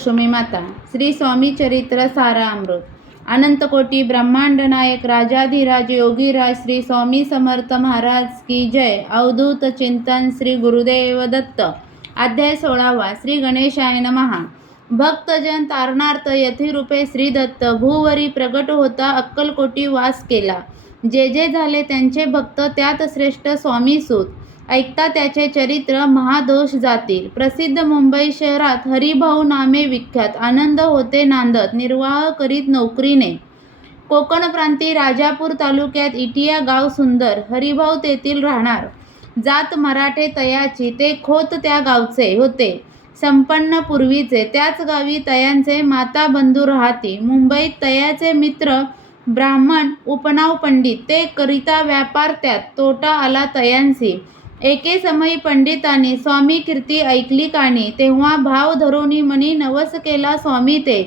लक्ष्मी माता श्री स्वामी चरित्र सारामृत अनंतकोटी ब्रह्मांड नायक राजाधिराज योगीराज श्री स्वामी समर्थ महाराज की जय अवधूत चिंतन श्री गुरुदेव दत्त अध्याय सोळावा श्री गणेशाय नमहा भक्तजन तारणार्थ यथिरूपे श्री दत्त भूवरी प्रगट होता अक्कलकोटी वास केला. जे जे झाले त्यांचे भक्त त्यात श्रेष्ठ स्वामी सूत. ऐकता त्याचे चरित्र महादोष जातील. प्रसिद्ध मुंबई शहरात हरिभाऊ नामे विख्यात. आनंद होते नांदत. निर्वाह करीत नोकरीने. कोकण प्रांती राजापूर तालुक्यात इटिया गाव सुंदर. हरिभाऊ तेथील राहणार. जात मराठे तयाची. ते खोत त्या गावचे होते. संपन्न पूर्वीचे. त्याच गावी तयांचे माता बंधू राहती. मुंबईत तयाचे मित्र ब्राह्मण उपनाव पंडित. ते करिता व्यापार त्यात. तोटा आला तयांसी एके समयी पंडितांनी स्वामी कीर्ती ऐकली काणी तेव्हा भाव धरोनी मनी नवस केला स्वामी ते.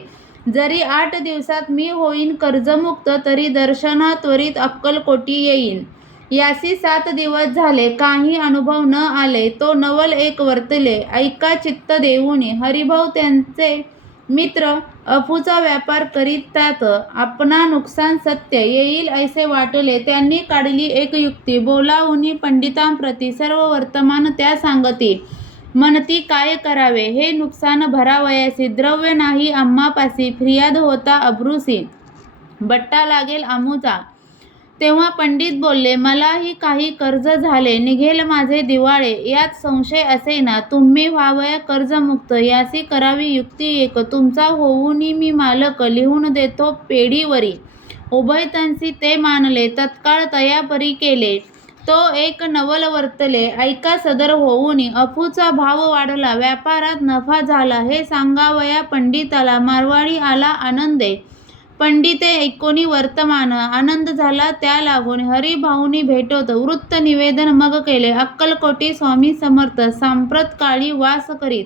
जरी आठ दिवसात मी होईन कर्जमुक्त तरी दर्शना त्वरित अक्कलकोटी येईन. यासी सात दिवस झाले काही अनुभव न आले तो नवल एक वर्तले. ऐका चित्त देऊनी हरिभाऊ त्यांचे मित्र अफूचा व्यापार करीत त्यात आपणा नुकसान सत्य येईल ऐसे वाटले. त्यांनी काढली एक युक्ती. बोलावूनी पंडितांप्रती सर्व वर्तमान त्या सांगती म्हणती काय करावे? हे नुकसान भरावयासी. द्रव्य नाही आम्हापासी. फिर्याद होता अब्रुसी. बट्टा लागेल आमुचा. तेव्हा पंडित बोलले मलाही काही कर्ज झाले निघेल माझे दिवाळे यात संशय असे ना तुम्ही व्हावया कर्जमुक्त यासी करावी युक्ती एक तुमचा होऊनी मी मालक लिहून देतो पेढीवरी. उभयतांसी ते मानले तत्काळ तयापरी केले. तो एक नवल वर्तले ऐका सदर होऊन अफूचा भाव वाढला व्यापारात नफा झाला हे सांगावया पंडिताला मारवाडी आला आनंदे पंडिते ऐकोनी वर्तमान आनंद झाला त्या लागून हरिभाऊनी भेटोत वृत्त निवेदन मग केले. अक्कलकोटी स्वामी समर्थ सांप्रत काळी वास करीत.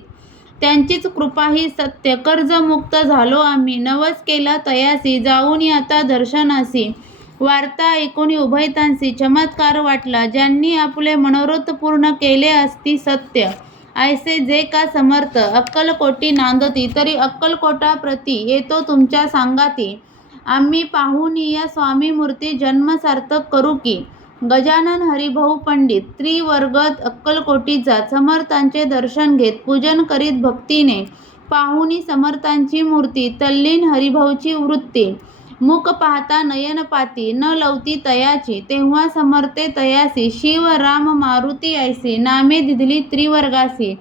त्यांचीच कृपा ही सत्य कर्जमुक्त झालो आम्ही. नवस केला तयासी जाऊन आता दर्शनासी. वार्ता ऐकून उभयतांसी चमत्कार वाटला. ज्यांनी आपले मनोरथ पूर्ण केले असती सत्य. ऐसे जे का समर्थ अक्कलकोटी नांदती तरी अक्कलकोटाप्रती येतो तुमच्या सांगाती. आम्ही पाहुनी या स्वामी मूर्ती जन्म सार्थक करू की. गजानन हरिभाऊ पंडित त्रिवर्गत अक्कलकोटीचा समर्थांचे दर्शन घेत पूजन करीत भक्तीने. पाहुनी समर्थांची मूर्ती तल्लीन हरिभाऊची वृत्ती. मुख पाहता नयनपाती न लवती तयाची तेव्हा समर्थे तयासी शिव राम मारुती ऐसी नामे दिधली त्रिवर्गासी.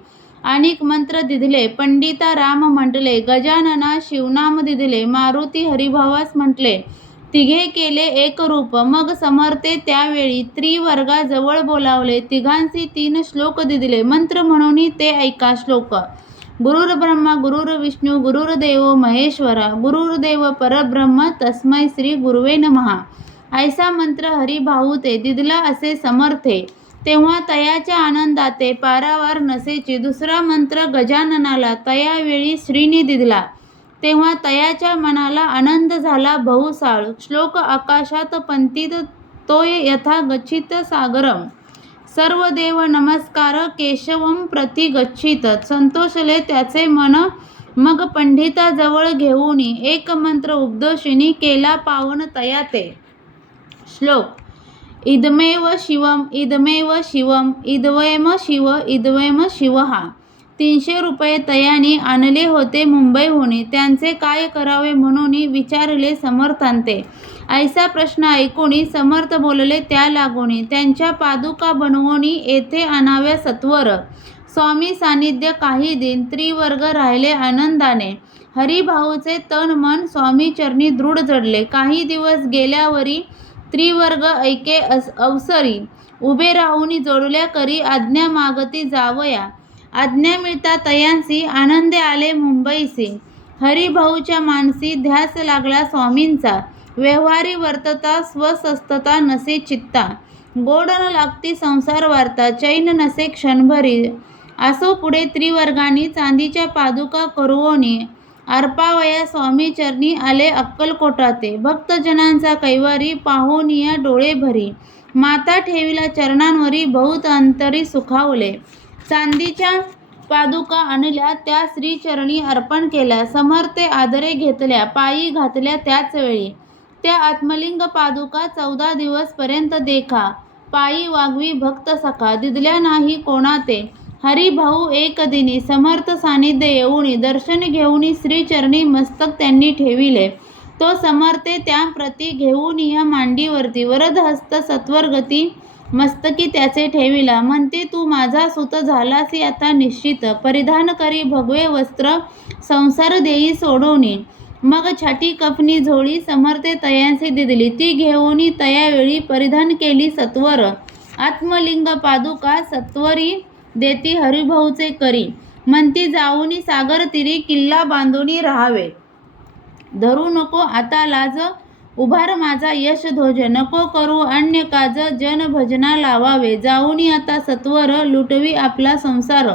अनेक मंत्र दिधले पंडिता राम म्हटले गजानना शिवनाम दिधले मारुती हरिभावास म्हटले. तिघे केले एक रूप मग समर्थे त्यावेळी त्रिवर्गाजवळ बोलावले. तिघांसी तीन श्लोक दिदले मंत्र म्हणून ते ऐका श्लोक. गुरुर ब्रह्मा गुरुर गुरुर्देव महेश्वरा गुरुर्देव परब्रह्म तस्मै श्री गुरुवे नमहा. ऐसा मंत्र हरिभाऊ ते दिदला असे समर्थे. तेव्हा तयाच्या आनंदाते पारावार नसेची दुसरा मंत्र गजाननाला तयावेळी श्रीनी दिदला. तेव्हा तयाच्या मनाला आनंद झाला बहुसाळ. श्लोक आकाशात पंथित तोय यथा गच्छित सागरम. सर्व देव नमस्कार केशवम प्रति गच्छित संतोषले त्याचे मन मग पंडिताजवळ घेऊन एक मंत्र उपदोषिनी केला पावन तयाते. श्लोक इदमेव शिवम इदमेव शिवम इदवेम शिव इदवेम शिव. हा तीनशे रुपये तयाने आणले होते मुंबईहून त्यांचे काय करावे म्हणून विचारले समर्थांते. ऐसा प्रश्न ऐकून समर्थ बोलले त्या लागोनी त्यांच्या पादुका बनवणी येथे आणाव्या सत्वर. स्वामी सानिध्य काही दिन त्रिवर्ग राहिले आनंदाने. हरिभाऊचे तन मन स्वामी चरणी दृढ जडले. काही दिवस गेल्यावरी त्रिवर्ग ऐके अस अवसरी. उभे राहून जोडल्या करी आज्ञा मागती जावया. आज्ञा मिळता तयांसी आनंदे आले मुंबईसी हरिभाऊच्या मानसी ध्यास लागला स्वामींचा. व्यवहारी वर्तता स्वसस्तता नसे चित्ता. गोड न लागती संसार वार्ता चैन नसे क्षणभरी. असो पुढे त्रिवर्गानी चांदीच्या पादुका करवोनी. अर्पावया स्वामी चरणी आले अक्कलकोटाते. भक्तजनांचा कैवारी पाहोनिया डोळे भरी माता ठेविला चरणांवरी बहुत अंतरी सुखावले. चांदीच्या पादुका आणल्या त्या श्रीचरणी अर्पण केल्या समर्थे आदरे घेतल्या पायी घातल्या त्याच वेळी. त्या आत्मलिंग पादुका चौदा दिवसपर्यंत देखा. पायी वागवी भक्त सखा दिदल्या नाही कोणा ते हरिभाऊ एक दिनी समर्थ सानिध्य येऊनी दर्शन घेऊनी श्रीचरणी मस्तक त्यांनी ठेविले. तो समर्थे त्या प्रती घेऊन या मांडीवरती वरद हस्त सत्वरगती मस्तकी त्याचे ठेविला. म्हणते तू माझा सुत झालासी आता निश्चित. परिधान करी भगवे वस्त्र संसार देई सोडवणी. मग छाटी कफनी झोळी समर्थे तयांसी दिदली. ती घेऊनी तयावेळी परिधान केली सत्वर. आत्मलिंग पादुका सत्वरी देती हरिभाऊचे करी. म्हणती जाऊनी सागर तिरी किल्ला बांधूनी राहावे. धरू नको आता लाज. उभार माझा यश ध्वज. नको करू अन्य काज जन भजना लावावे. जाऊनी आता सत्वर लुटवी आपला संसार.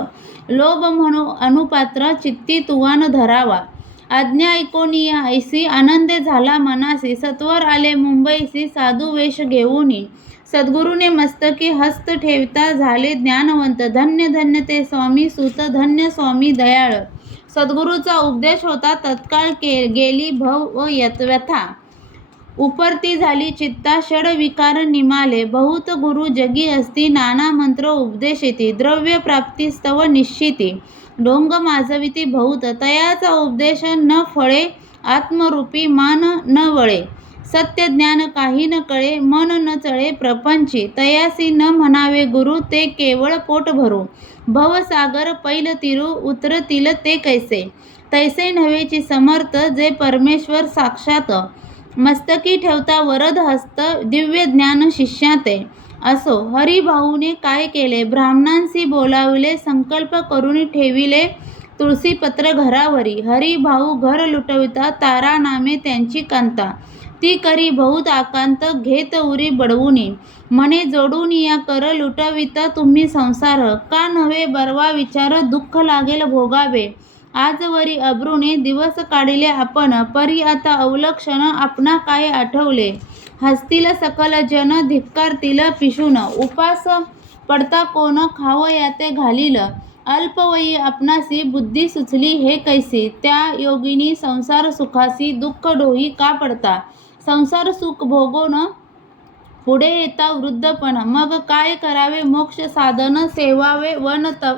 लोभ म्हणू अनुपात्र चित्ती तुवान धरावा. आज्ञा ऐकोनिया ऐसी आनंदे झाला मनासी. सत्वर आले मुंबईसी साधू वेश घेऊनी. सद्गुरूने मस्तकी हस्त ठेवता झाले ज्ञानवंत. धन्य धन्य ते स्वामी सुत धन्य स्वामी दयाळ. सद्गुरूचा उपदेश होता तत्काळ के गेली भव व यत व्यथा उपरती झाली चित्ता षड विकार निमाले बहुत गुरु जगी असती नाना मंत्र उपदेशिती द्रव्य प्राप्ती स्तव निश्चिती डोंग माजविती बहुत तयाचा उपदेश न फळे आत्मरूपी मान न वळे सत्य ज्ञान काही न कळे मन न चळे प्रपंची तयासी न म्हणावे गुरु ते केवळ पोट भरू भवसागर पैल तिरू उतरतील ते कैसे तैसे नव्हेची समर्थ जे परमेश्वर साक्षात मस्तकी ठेवता वरद हस्त दिव्य ज्ञान शिष्याते. असो हरिभाऊने काय केले? ब्राह्मणांशी बोलाविले संकल्प करून ठेविले तुळशीपत्र घरावरी. हरिभाऊ घर लुटविता तारा नामे त्यांची कांता. ती करी बहुत आकांत घेत उरी बडवुनी. म्हणे जोडून या कर लुटविता तुम्ही संसार. का नव्हे बरवा विचार दुःख लागेल भोगावे. आजवरी अब्रूने दिवस काढिले आपण परी आता अवलक्षण आपणा काय आठवले? हसतील सकल जन धिक्कारतील पिशून उपास पडता कोण खावया ते घालील. अल्पवयी आपणासी बुद्धी सुचली हे कैसी? त्या योगिनी संसार सुखासी दुःख डोही का पडता? संसार सुख भोगोन पुढे येता वृद्धपण. मग काय करावे? मोक्ष साधन सेवावे वन त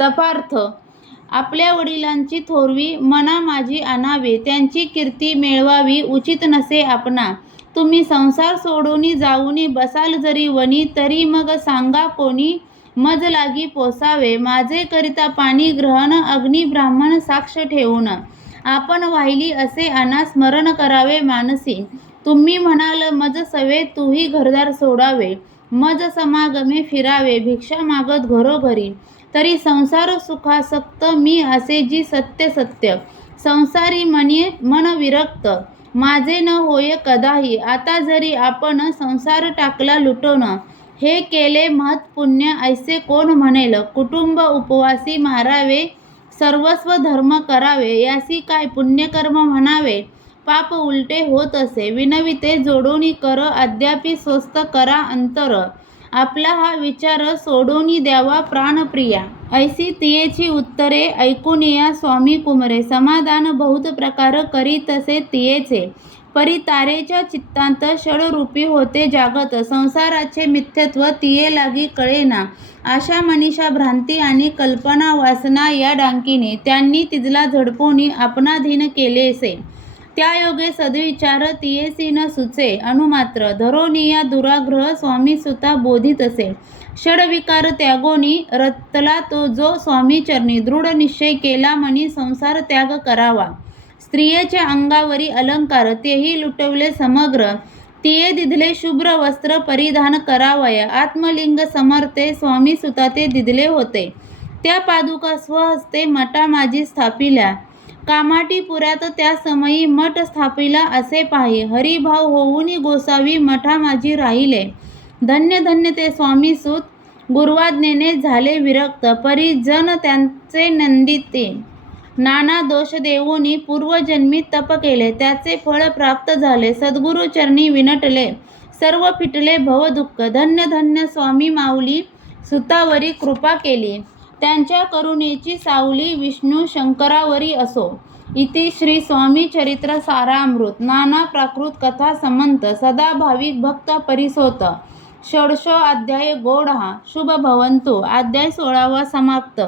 तपार्थ आपल्या वडिलांची थोरवी मना माझी आणावी त्यांची कीर्ती मिळवावी उचित नसे आपणा. तुम्ही संसार सोडूनी जाऊनी बसाल जरी वनी तरी मग सांगा कोणी मज लागी पोसावे. माझे करिता पाणी ग्रहण अग्नी ब्राह्मण साक्ष ठेवून. आपण वाहिली असे अना स्मरण करावे मानसी. तुम्ही म्हणाल मज सवे तूही घरदार सोडावे. मज समागमे फिरावे भिक्षा मागत घरोघरी. तरी संसार सुखासक्त मी असे जी सत्य सत्य. संसारी मनी मन विरक्त. माझे न होय कदाही. आता जरी आपण संसार टाकला लुटून हे केले महत्पुण्य ऐसे कोण म्हणेल? कुटुंब उपवासी मारावे सर्वस्व धर्म करावे यासी काय पुण्यकर्म म्हणावे? पाप उलटे होत असे. विनविते जोडोनी कर अद्यापि स्वस्त करा अंतर. आपला हा विचार सोडूनी द्यावा प्राणप्रिया. ऐसी तियेची उत्तरे ऐकुनिया स्वामी कुमरे. समाधान बहुत प्रकार करीतसे तियेचे. परी तारेच्या चित्तांत षडरूपी होते जागत. संसाराचे मिथ्यत्व तिये लागी कळेना. आशा मनीषा भ्रांती आणि कल्पना वासना या डांकीने त्यांनी तिजला झडपोनी आपणाधीन केलेसे. त्या योगे सद्विचार तियेसी न सुचे. अनुमात्र धरोनिया दुराग्रह स्वामी सुता बोधित असे. षडविकार त्यागोनी रत्तला तो जो स्वामीचरणी दृढ निश्चय केला म्हणी संसार त्याग करावा. स्त्रियेच्या अंगावरी अलंकार तेही लुटवले समग्र. तिये दिधले शुभ्र वस्त्र परिधान करावया. आत्मलिंग समर्थे स्वामी सुताते दिधले होते. त्या पादुका स्वहस्ते मटा माझी स्थापिल्या. कामाटीपुरात त्या समयी मठ स्थापिला असे पाहि. हरिभाव होऊनी गोसावी मठा माझी राहिले. धन्य धन्य ते स्वामी सूत. गुरुवाज्ञेने झाले विरक्त. परी जन त्यांचे नंदिते. नाना दोष देऊनी पूर्वजन्मी तप केले. त्याचे फळ प्राप्त झाले. सद्गुरु चरणी विनटले. सर्व फिटले भवदुःख. धन्य धन्य स्वामी माऊली सुतावरी कृपा केली. त्यांच्या करुणेची सावली विष्णू शंकरावरी असो. इति श्री स्वामी चरित्र सारामृत नाना प्राकृत कथा समंत सदा भाविक भक्त परिसोत. षोडशो अध्याय गौड शुभ भवंतु अध्याय सोळावा समाप्त.